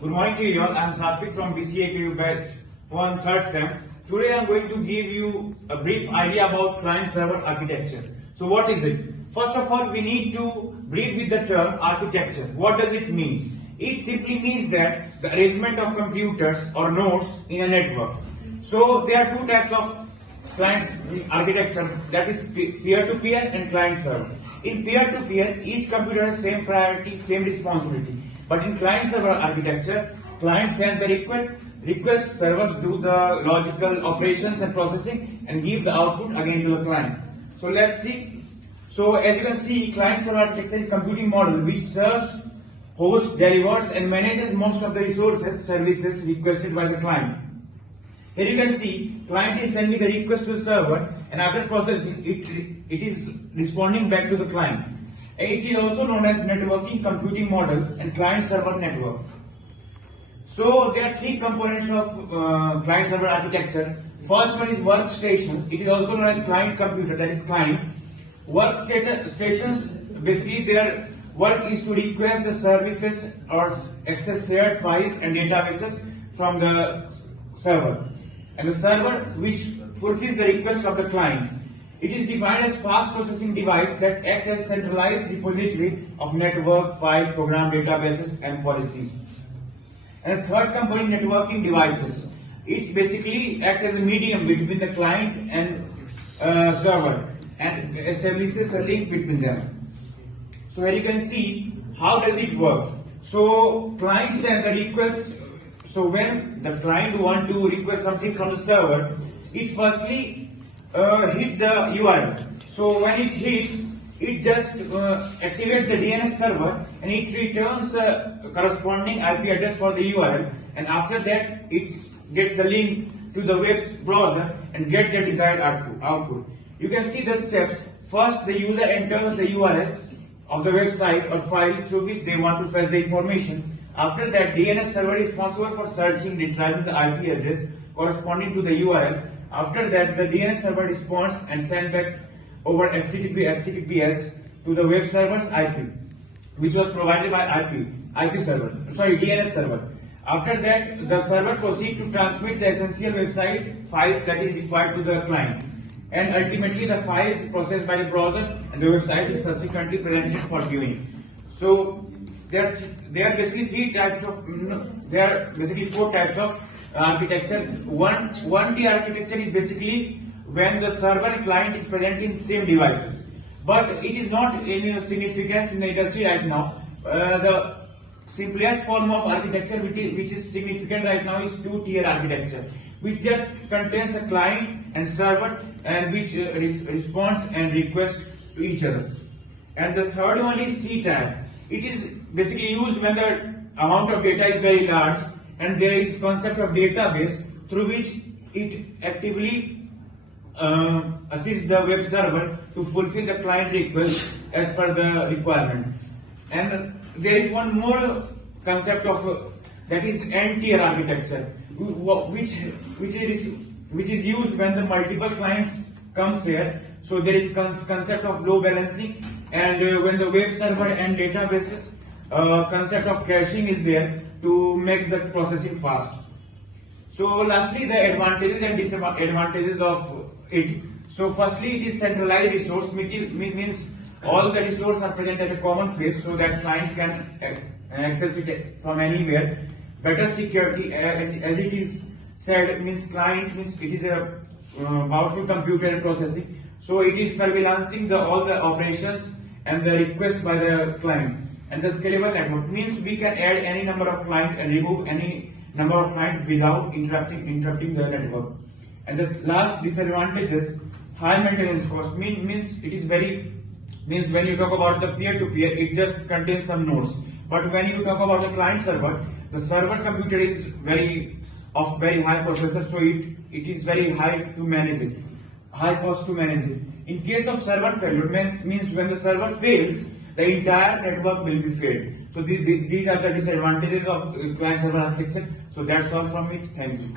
Good morning to you all. I am Satvik from BCA batch 1 3rd sem. Today I am going to give you a brief idea about client-server architecture. So what is it? First of all, we need to brief with the term architecture. What does it mean? It simply means that the arrangement of computers or nodes in a network. So there are two types of client architecture, that is peer-to-peer and client-server. In peer-to-peer, each computer has same priority, same responsibility. But in client-server architecture, client sends the request, servers do the logical operations and processing and give the output again to the client. So let's see. So as you can see, client-server architecture is a computing model which serves, hosts, delivers and manages most of the resources, services requested by the client. Here you can see, client is sending the request to the server and after processing, it is responding back to the client. It is also known as networking computing model and client-server network. So there are three components of client-server architecture. First one is workstation. It is also known as client computer, that is client. Workstations, basically their work is to request the services or access shared files and databases from the server. And the server which fulfills the request of the client. It is defined as fast processing device that act as centralized repository of network, file, program, databases and policies. And the third component, networking devices. It basically acts as a medium between the client and server and establishes a link between them. So here you can see how does it work. So client sends the request. So when the client wants to request something from the server, it firstly hit the URL. So when it hits, it just activates the DNS server and it returns the corresponding IP address for the URL, and after that it gets the link to the web browser and get the desired output. You can see the steps. First, the user enters the URL of the website or file through which they want to fetch the information. After that, DNS server is responsible for searching, retrieving the IP address corresponding to the URL. After that, the DNS server responds and sends back over HTTPS to the web server's IP, which was provided by DNS server. After that, the server proceeds to transmit the essential website files that is required to the client. And ultimately, the file is processed by the browser and the website is subsequently presented for viewing. So, there are basically four types of architecture. One tier architecture is basically when the server and client is present in same devices, but it is not any significance in the industry right now. The simplest form of architecture which is significant right now is two-tier architecture, which just contains a client and server and which responds and requests to each other. And the third one is three-tier. It is basically used when the amount of data is very large and there is concept of database through which it actively assists the web server to fulfill the client request as per the requirement. And there is one more concept of that is n-tier architecture, which is used when the multiple clients comes here. So there is concept of load balancing, and when the web server and databases concept of caching is there to make the processing fast. So lastly, the advantages and disadvantages of it. So firstly, it is centralized resource, means all the resources are present at a common place so that client can access it from anywhere. Better security, as it is said, means client means it is a powerful computer and processing. So it is surveillancing all the operations and the request by the client. And the scalable network means we can add any number of clients and remove any number of clients without interrupting the network. And the last disadvantage is high maintenance cost. Means when you talk about the peer-to-peer, it just contains some nodes. But when you talk about the client server, the server computer is very high processor, so it is very high cost to manage it. In case of server failure, means when the server fails, the entire network will be failed. So these are the disadvantages of client server architecture. So that's all from me. Thank you.